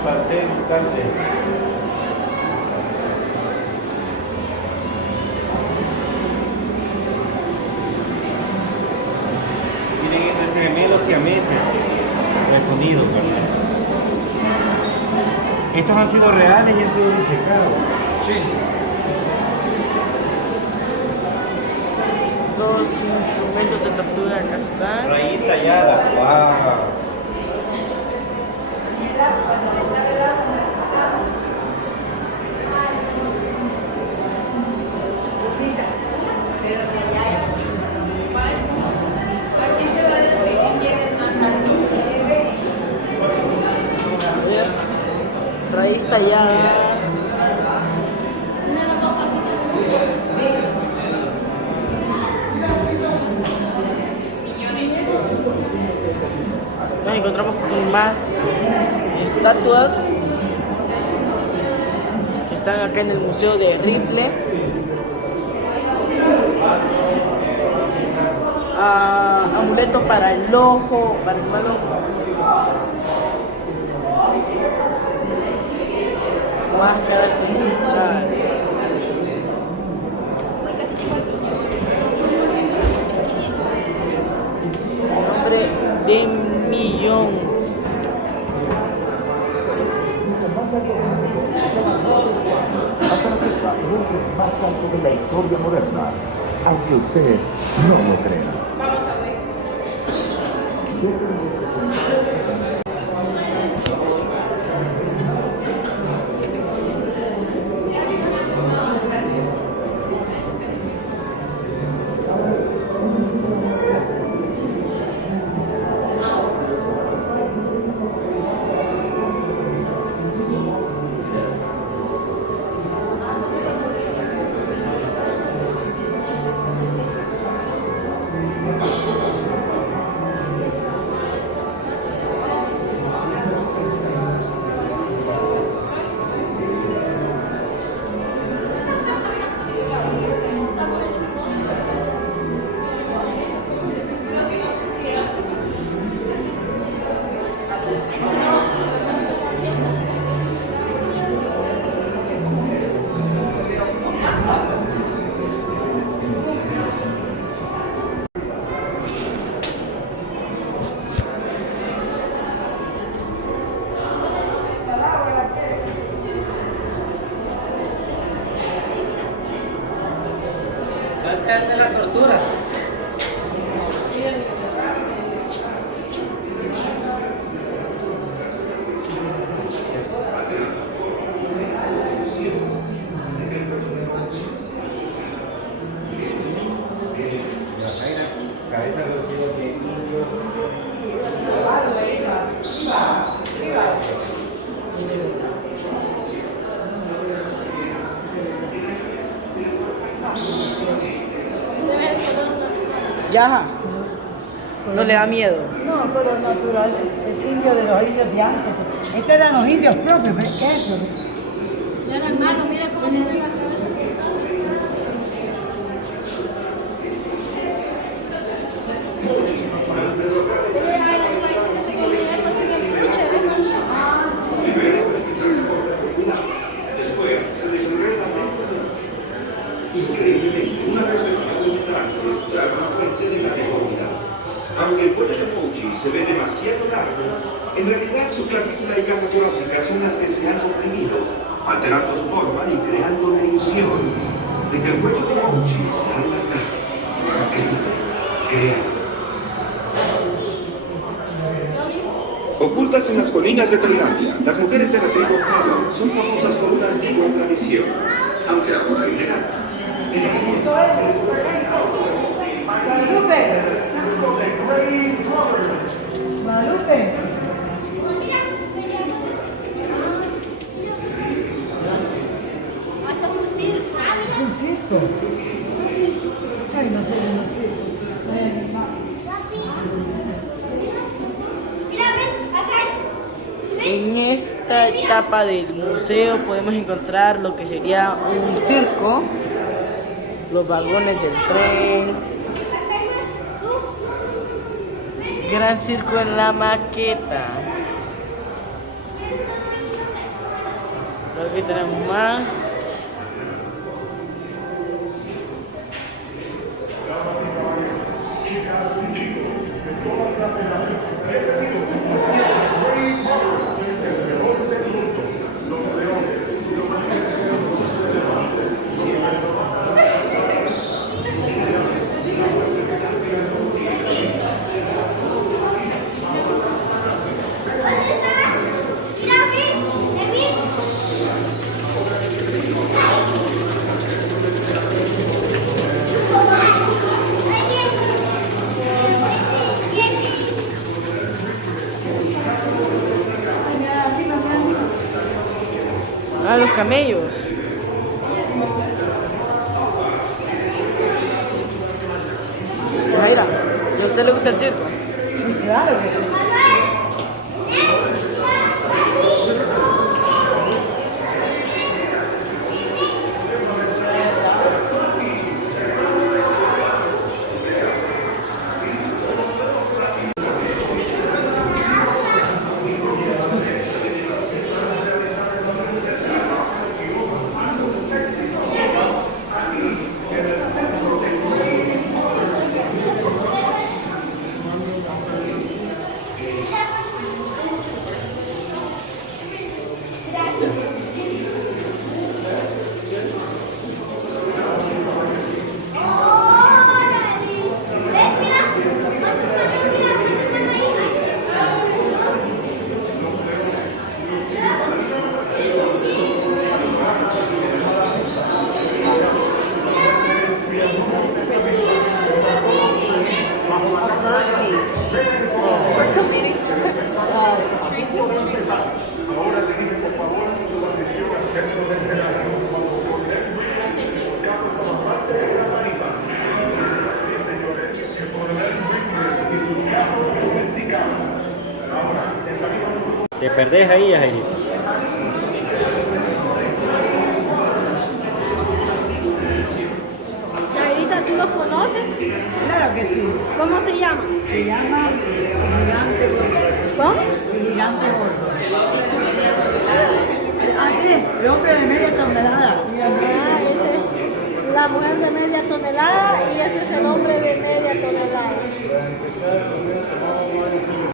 chimpancé mutante. Miren este gemelos siameses de sonido, ¿verdad? Estos han sido reales y han sido disecados. Sí. Los instrumentos de tortura cazar. Raíz tallada. ¡Wow! Raíz tallada. Nos encontramos con más estatuas que están acá en el Museo de Rifle. Amuleto para el ojo, para el mal ojo. Máscara ancestral. Nombre de millón. Más alto de la historia moderna, aunque usted no lo crea. De la tortura. Cabeza reducida de indios. Yaja. No le da miedo. No, pero natural, es indio de los indios de antes. Estos eran los indios propios, ¿ves qué es? Ya hermano, mira cómo se ve la cabeza. Increíblemente, una vez reparado el tránsito es una fuente de la deformidad. Aunque el puente de Fauci se ve demasiado largo, en realidad su clavícula y caja torácica son las que se han oprimido, alterando su forma y creando la ilusión de que el cuello de Fauci se ha alargado. Créanlo. Ocultas en las colinas de Tailandia, las mujeres de la tribu Hmong son famosas por una antigua tradición, aunque ahora ilegal. Guadalupe. Es un circo. Ay, no sé, no sé. En esta etapa del museo podemos encontrar lo que sería un circo, los vagones del tren, gran circo en la maqueta. Por aquí tenemos más. Ah, los camellos. Jaira, ¿y a usted le gusta el circo? Sí, claro que sí. We're committing trees over tree. Te perdés ahí, Jairito. Yairita, ¿tú los conoces? Claro que sí. ¿Cómo se llama? Se llama el gigante gordo. ¿Cómo? El gigante gordo. Ah, sí, el hombre de media tonelada. Ah, esa es la mujer de media tonelada y este es el hombre de media tonelada.